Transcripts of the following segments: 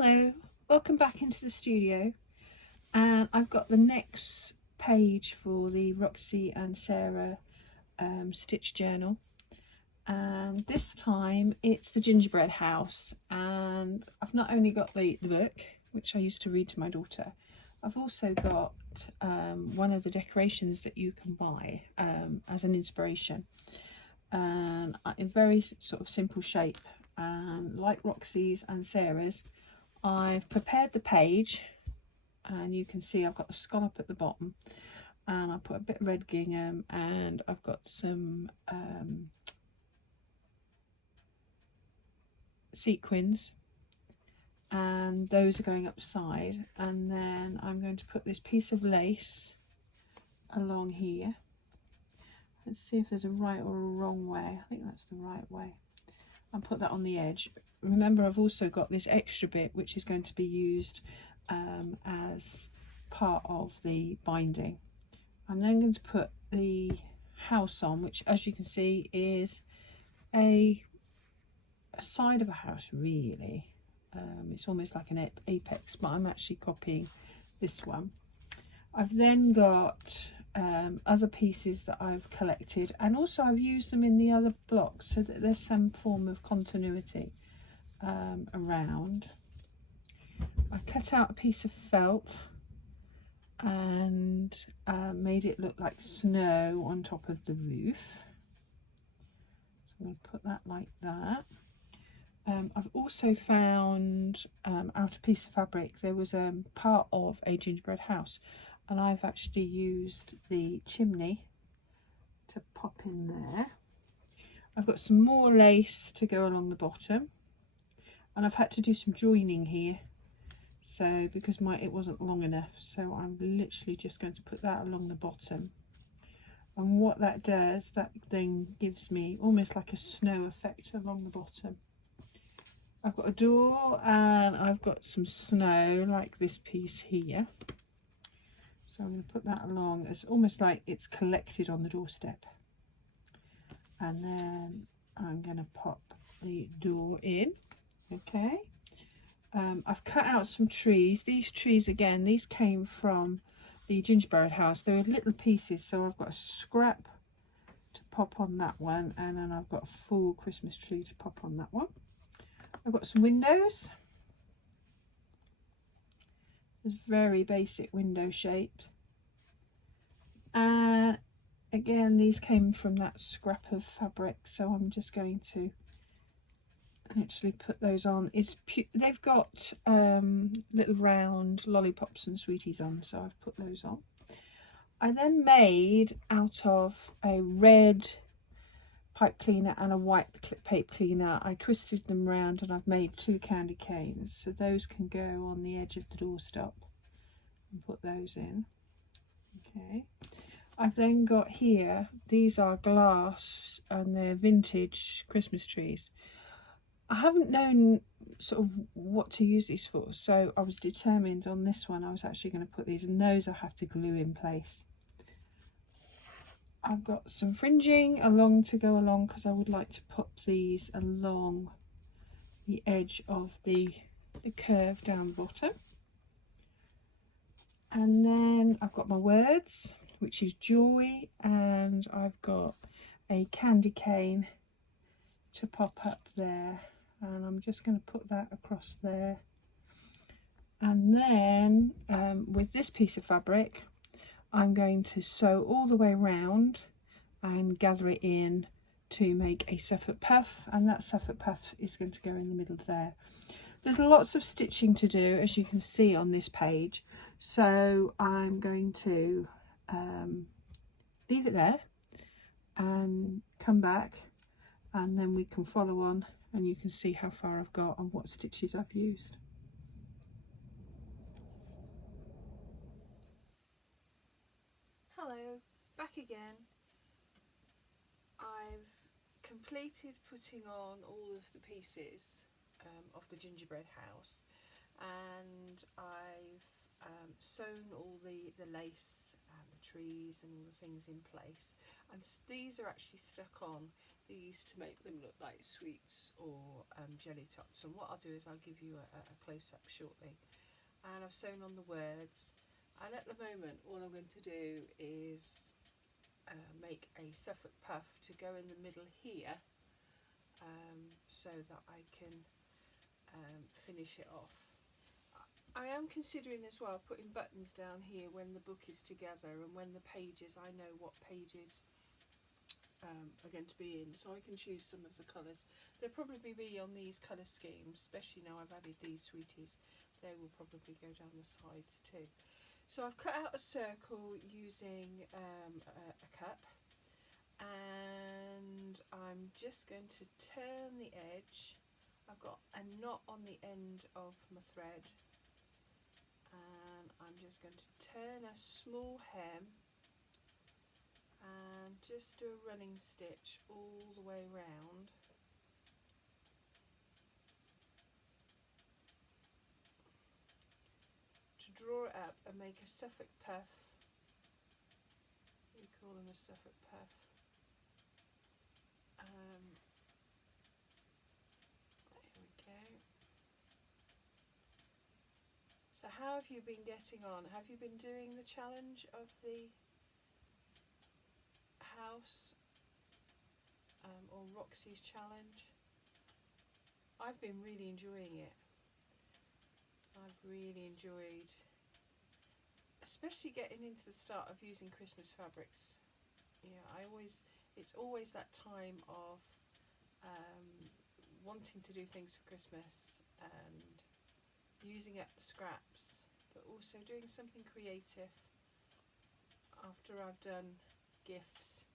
Hello, welcome back into the studio, and I've got the next page for the Roxy and Sarah stitch journal, and this time it's the Gingerbread House. And I've not only got the book, which I used to read to my daughter, I've also got one of the decorations that you can buy as an inspiration, and in very sort of simple shape. And like Roxy's and Sarah's, I've prepared the page, and you can see I've got the scallop at the bottom, and I put a bit of red gingham, and I've got some sequins, and those are going upside. And then I'm going to put this piece of lace along here. Let's see if there's a right or a wrong way. I think that's the right way. I'll put that on the edge. Remember, I've also got this extra bit which is going to be used as part of the binding. I'm then going to put the house on, which, as you can see, is a side of a house really. It's almost like an apex, but I'm actually copying this one. I've then got other pieces that I've collected, and also I've used them in the other blocks so that there's some form of continuity around. I cut out a piece of felt and made it look like snow on top of the roof, so I'm going to put that like that. I've also found out a piece of fabric. There was part of a gingerbread house, and I've actually used the chimney to pop in there. I've got some more lace to go along the bottom, and I've had to do some joining here, so because it wasn't long enough, so I'm literally just going to put that along the bottom. And what that does, that then gives me almost like a snow effect along the bottom. I've got a door, and I've got some snow like this piece here. So I'm going to put that along. It's almost like it's collected on the doorstep. And then I'm going to pop the door in. Okay. I've cut out some trees. These trees, again, these came from the Gingerbread House. They were little pieces, so I've got a scrap to pop on that one, and then I've got a full Christmas tree to pop on that one. I've got some windows. It's very basic window shape, and again these came from that scrap of fabric, so I'm just going to actually put those on. They've got little round lollipops and sweeties on, so I've put those on. I then made, out of a red pipe cleaner and a white pipe cleaner, I twisted them round, and I've made 2 candy canes, so those can go on the edge of the doorstop, and put those in. Okay, I've then got here, these are glass and they're vintage Christmas trees. I haven't known sort of what to use these for, so I was determined on this one I was actually going to put these, and those I have to glue in place. I've got some fringing along to go along, because I would like to pop these along the edge of the curve down the bottom. And then I've got my words, which is joy, and I've got a candy cane to pop up there, and I'm just going to put that across there. And then with this piece of fabric, I'm going to sew all the way around and gather it in to make a Suffolk puff, and that Suffolk puff is going to go in the middle there. There's lots of stitching to do, as you can see on this page, so I'm going to leave it there and come back, and then we can follow on, and you can see how far I've got and what stitches I've used. Hello, back again. I've completed putting on all of the pieces of the Gingerbread House, and I've sewn all the lace and the trees and all the things in place, and these are actually stuck on these to make them look like sweets or jelly tots, and what I'll do is I'll give you a close-up shortly. And I've sewn on the words, and at the moment all I'm going to do is make a Suffolk puff to go in the middle here, so that I can finish it off. I am considering as well putting buttons down here when the book is together, and when the pages, I know what pages are going to be in, so I can choose some of the colours. They'll probably be on these colour schemes, especially now I've added these sweeties. They will probably go down the sides too. So I've cut out a circle using a cup, and I'm just going to turn the edge. I've got a knot on the end of my thread, and I'm just going to turn a small hem and just do a running stitch all the way around. To draw it up and make a Suffolk puff. We call them a Suffolk puff. There we go. So how have you been getting on? Have you been doing the challenge of the house, or Roxy's challenge? I've been really enjoying it. I've really enjoyed, especially getting into the start of using Christmas fabrics. Yeah, it's always that time of wanting to do things for Christmas and using up the scraps, but also doing something creative after I've done gifts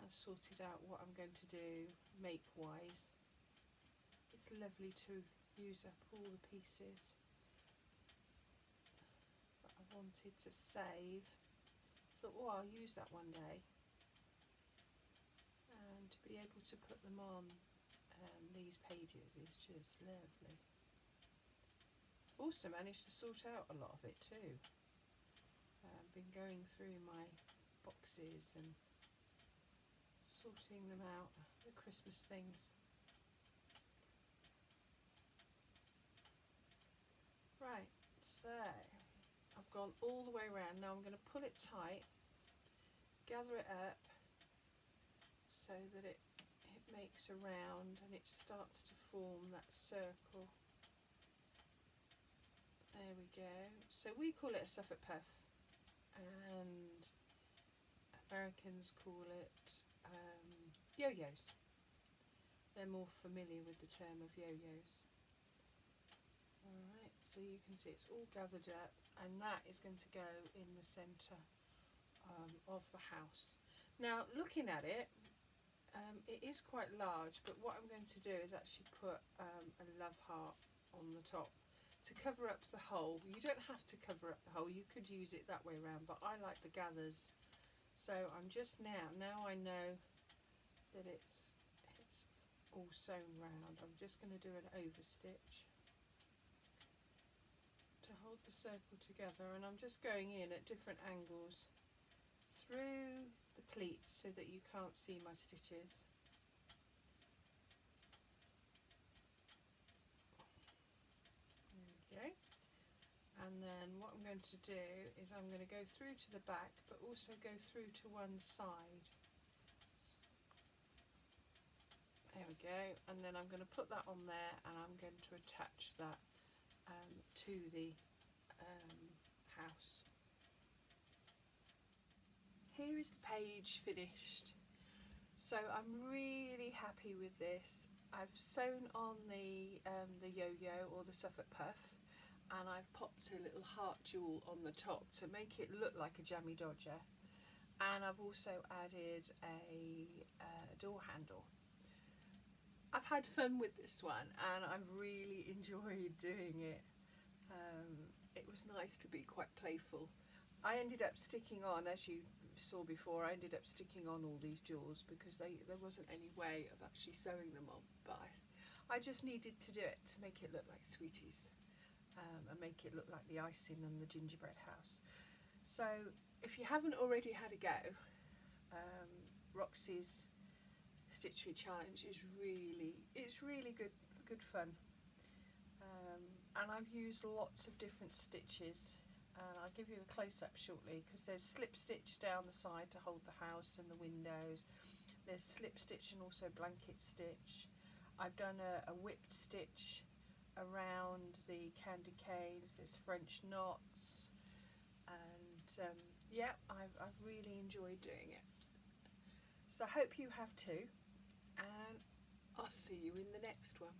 and sorted out what I'm going to do make wise. It's lovely to use up all the pieces that I wanted to save. I thought, oh, I'll use that one day, and to be able to put them on these pages is just lovely. I've also managed to sort out a lot of it too. I've been going through my boxes and sorting them out, the Christmas things. Right, so I've gone all the way around. Now I'm going to pull it tight, gather it up so that it makes a round and it starts to form that circle. There we go. So we call it a Suffolk puff, and Americans call it yo-yos. They're more familiar with the term of yo-yos. Alright, so you can see it's all gathered up, and that is going to go in the centre of the house. Now, looking at it, it is quite large, but what I'm going to do is actually put a love heart on the top to cover up the hole. You don't have to cover up the hole, you could use it that way around, but I like the gathers. So I'm just now I know that it's all sewn round, I'm just going to do an overstitch to hold the circle together, and I'm just going in at different angles through the pleats so that you can't see my stitches. There we go. And then what I'm going to do is I'm going to go through to the back, but also go through to one side. There we go. And then I'm going to put that on there, and I'm going to attach that to the house. Here is the page finished. So I'm really happy with this. I've sewn on the yo-yo or the Suffolk puff, and I've popped a little heart jewel on the top to make it look like a jammy dodger, and I've also added a door handle. I've had fun with this one, and I've really enjoyed doing it. It was nice to be quite playful. I ended up sticking on, as you saw before, I ended up sticking on all these jewels because there wasn't any way of actually sewing them on, but I just needed to do it to make it look like sweeties, and make it look like the icing on the gingerbread house. So if you haven't already had a go, Roxy's stitchery challenge is really good fun. And I've used lots of different stitches, and I'll give you a close-up shortly, because there's slip stitch down the side to hold the house and the windows. There's slip stitch and also blanket stitch. I've done a whipped stitch around the candy canes. There's French knots, and yeah, I've really enjoyed doing it. So I hope you have too, and I'll see you in the next one.